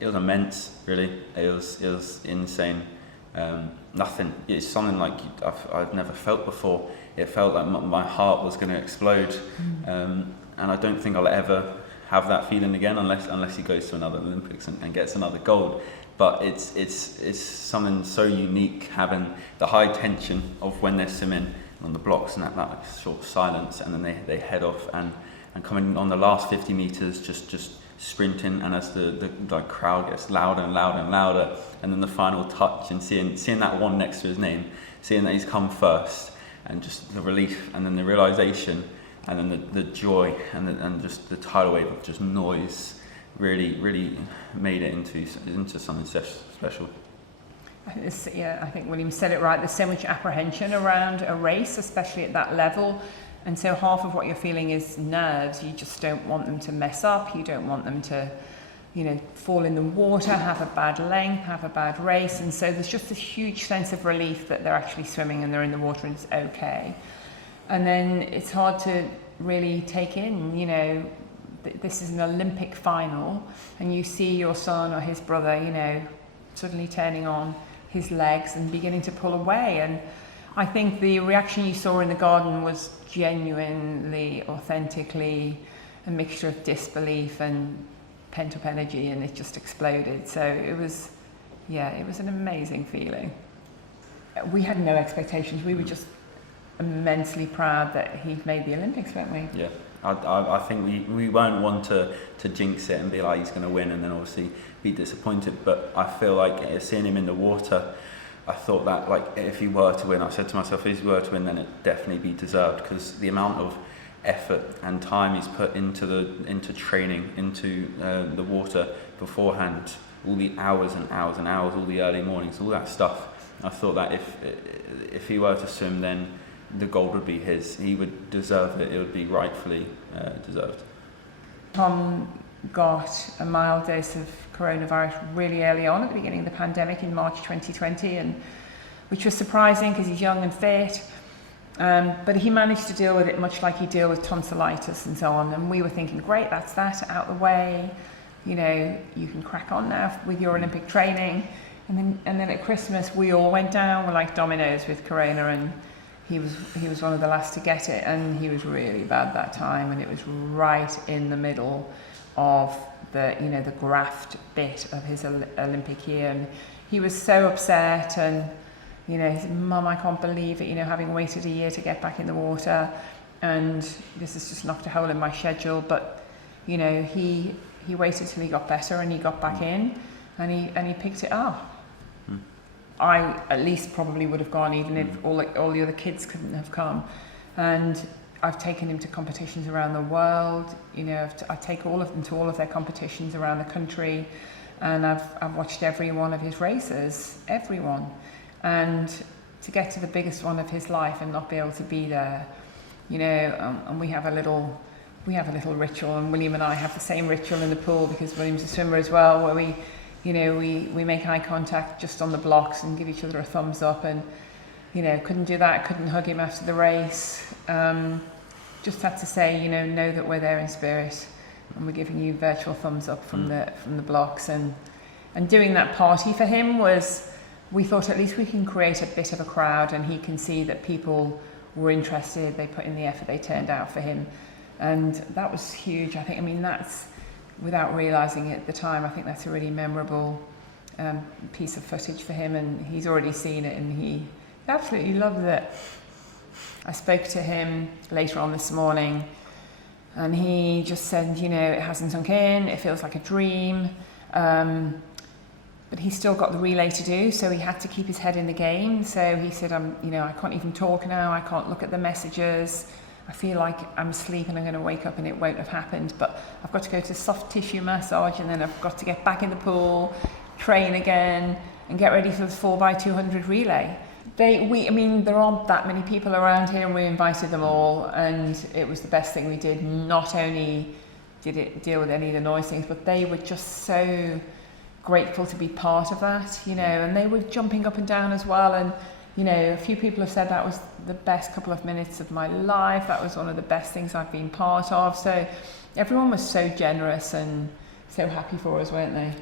immense, really. It was insane. Nothing. It's something like I've never felt before. It felt like my heart was going to explode, and I don't think I'll ever have that feeling again unless he goes to another Olympics and gets another gold. But it's something so unique, having the high tension of when they're swimming on the blocks and that like short silence, and then they head off and coming on the last 50 meters just sprinting, and as the crowd gets louder and louder and louder, and then the final touch and seeing that one next to his name, seeing that he's come first, and just the relief, and then the realization, and then the joy, and just the tidal wave of just noise really made it into something special. I think William said it right. There's so much apprehension around a race, especially at that level. And so half of what you're feeling is nerves. You just don't want them to mess up. You don't want them to, fall in the water, have a bad length, have a bad race. And so there's just this huge sense of relief that they're actually swimming and they're in the water and it's okay. And then it's hard to really take in, this is an Olympic final, and you see your son or his brother, suddenly turning on his legs and beginning to pull away. And I think the reaction you saw in the garden was genuinely, authentically a mixture of disbelief and pent-up energy, and it just exploded. So it was an amazing feeling. We had no expectations. We were just immensely proud that he'd made the Olympics, weren't we? Yeah, I think we won't want to jinx it and be like he's going to win and then obviously be disappointed. But I feel like seeing him in the water, I thought that like if he were to win, I said to myself, if he were to win, then it'd definitely be deserved, because the amount of effort and time he's put into training, into the water beforehand, all the hours and hours and hours, all the early mornings, all that stuff. I thought that if he were to swim, then the gold would be his. He would deserve it. It would be rightfully deserved. Tom got a mild dose of coronavirus really early on at the beginning of the pandemic in March 2020, and which was surprising because he's young and fit. But he managed to deal with it much like he deal with tonsillitis and so on. And we were thinking, great, that's that out the way. You can crack on now with your Olympic training. And then at Christmas, we all went down. We're like dominoes with corona, and he was one of the last to get it, and he was really bad that time, and it was right in the middle of the graft bit of his Olympic year, and he was so upset, and he said, "Mum, I can't believe it, having waited a year to get back in the water, and this has just knocked a hole in my schedule." But he waited till he got better, and he got back in, and he picked it up. I at least probably would have gone, even if all the other kids couldn't have come. And I've taken him to competitions around the world. I take all of them to all of their competitions around the country, and I've watched every one of his races, everyone. And to get to the biggest one of his life and not be able to be there, and we have a little ritual, and William and I have the same ritual in the pool, because William's a swimmer as well, where we make eye contact just on the blocks and give each other a thumbs up, and couldn't do that, couldn't hug him after the race, just had to say know that we're there in spirit, and we're giving you virtual thumbs up from the blocks. And doing that party for him was, we thought at least we can create a bit of a crowd, and he can see that people were interested, they put in the effort, they turned out for him, and that was huge. I think, that's, without realising it at the time, I think that's a really memorable piece of footage for him, and he's already seen it, and he absolutely loves it. I spoke to him later on this morning, and he just said, it hasn't sunk in, it feels like a dream, but he's still got the relay to do, so he had to keep his head in the game. So he said, I can't even talk now, I can't look at the messages, I feel like I'm asleep and I'm going to wake up and it won't have happened, but I've got to go to soft tissue massage, and then I've got to get back in the pool, train again, and get ready for the 4x200 relay. There aren't that many people around here, and we invited them all, and it was the best thing we did. Not only did it deal with any of the noise things, but they were just so grateful to be part of that, and they were jumping up and down as well. And a few people have said that was the best couple of minutes of my life. That was one of the best things I've been part of. So everyone was so generous and so happy for us, weren't they?